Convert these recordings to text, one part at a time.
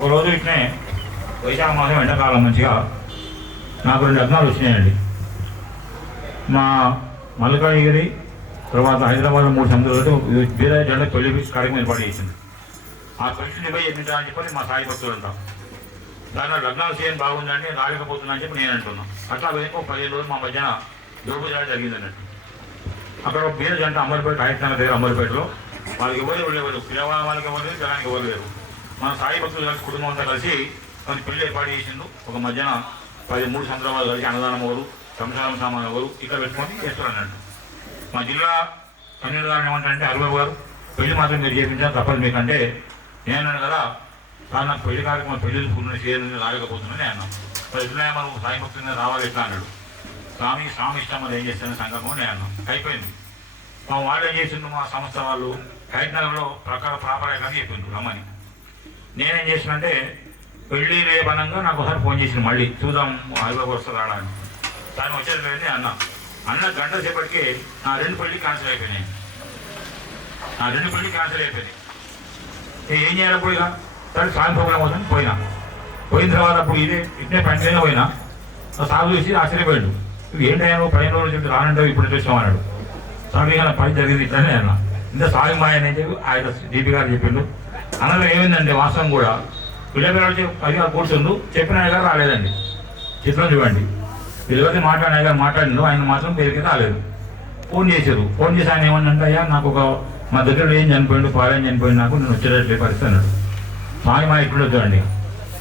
ఒక రోజు ఇట్నే వైశాఖ మాసం ఎండాకాలం మంచిగా నాకు 2 లగ్నాలు వచ్చినాయండి. మా మల్కాజ్గిరి తర్వాత హైదరాబాద్ 3 సంవత్సరాలతో వేరే జెండా పెళ్లి కార్యక్రమం ఏర్పాటు చేసింది. ఆ పెళ్లి నిర్వహి ఎన్నింటారని చెప్పి మా సాయి భక్తులు అంటాం. దాంట్లో లగ్నాలు చేయని బాగుందండి, రాలేకపోతున్నా అని చెప్పి నేను అంటున్నాను. అట్లా వెనుక 15 రోజులు మా మధ్యన దోపుజాడ జరిగింది అన్నట్టు. అక్కడ వేరే జంట అమర్పేట హైదరాబాద్ దగ్గర అమర్పేటలో వాళ్ళకి ఎవరు లేరు, పిల్లవాళ్ళ వాళ్ళకి ఎవరు లేరు, జనానికి ఎవరు లేరు. మన సాయి భక్తులు కలిసి కుటుంబం అంతా కలిసి కొన్ని పెళ్లి ఏర్పాటు చేసిండు. ఒక మధ్యన 13 సంవత్సరాలు కలిసి అన్నదానం ఎవరు, సంసారం సామాన్ ఎవరు ఇక్కడ పెట్టుకొని చేస్తారు అన్నట్టు. మా జిల్లా కన్వీనర్ గారు ఏమంటారంటే 60 గారు పెళ్లి మాత్రం మీరు చేయించాలి తప్పదు మీకంటే నేనన్నాను కదా సార్, నాకు పెళ్లి కార్యక్రమం పెళ్లి చేయాలని రాలేకపోతున్నాను నేను అన్నాను. మరి ఎట్లా మనం సాయి భక్తులు రావాలి ఎట్లా అన్నాడు. స్వామి ఇష్టం మరి ఏం చేస్తాను సంకల్పం నేను అన్నాను. అయిపోయింది. మా వాళ్ళు ఏం చేసిండు, మా సంస్థ వాళ్ళు హైదరాబాద్లో ప్రాపర్ కానీ చెప్పిండ్రు రమ్మని. నేనేం చేసినంటే పెళ్లి రేపనంగా నాకు ఒకసారి ఫోన్ చేసిండు, మళ్ళీ చూద్దాం హైదరాబాద్ వస్తుంది రావడానికి. దాన్ని వచ్చేది లేదని అన్న గంట సేపటికి నా 2 పెళ్లి క్యాన్సిల్ అయిపోయినాయి. ఏం చేయాలప్పుడు ఇక సరే సాయం ప్రోగ్రామ్ అవుతుంది పోయిన తర్వాత అప్పుడు ఇట్నే పంటైనా పోయినా సాగు చూసి ఆశ్చర్యపోయాడు. ఏంటైనా 15 రోజులు చెప్పి రానంటావు ఇప్పుడు చూసాం అన్నాడు. స్వామి గారు పని జరిగింది ఇట్లనే అన్న ఇంత సాయం మాయని చెప్పి ఆయన డీపీ గారు చెప్పిండు. అనలో ఏమైందండి వాస్తవం కూడా పిల్లలు అది కూర్చుండు చెప్పిన ఆయన గారు రాలేదండి. చిత్రం చూడండి, పిల్లలకి మాట్లాడిన గారు మాట్లాడిండు, ఆయన మాత్రం పేరుకి రాలేదు. ఫోన్ చేసి ఆయన ఏమన్నంటే అయ్యా నాకు మా దగ్గర ఏం చనిపోయిండు, పాలెం చనిపోయింది, నాకు నేను వచ్చేటట్లే పరిస్థితి అన్నాడు. స్వామి మా ఇప్పుడు వచ్చాడండి.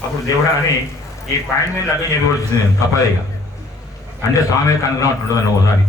అప్పుడు దేవుడా అని ఈ పాయింట్ మీద లగ్గం చెప్పి వచ్చింది తప్పదేగా అంటే స్వామి కనుగొనట్టుంటుందండి ఒకసారి.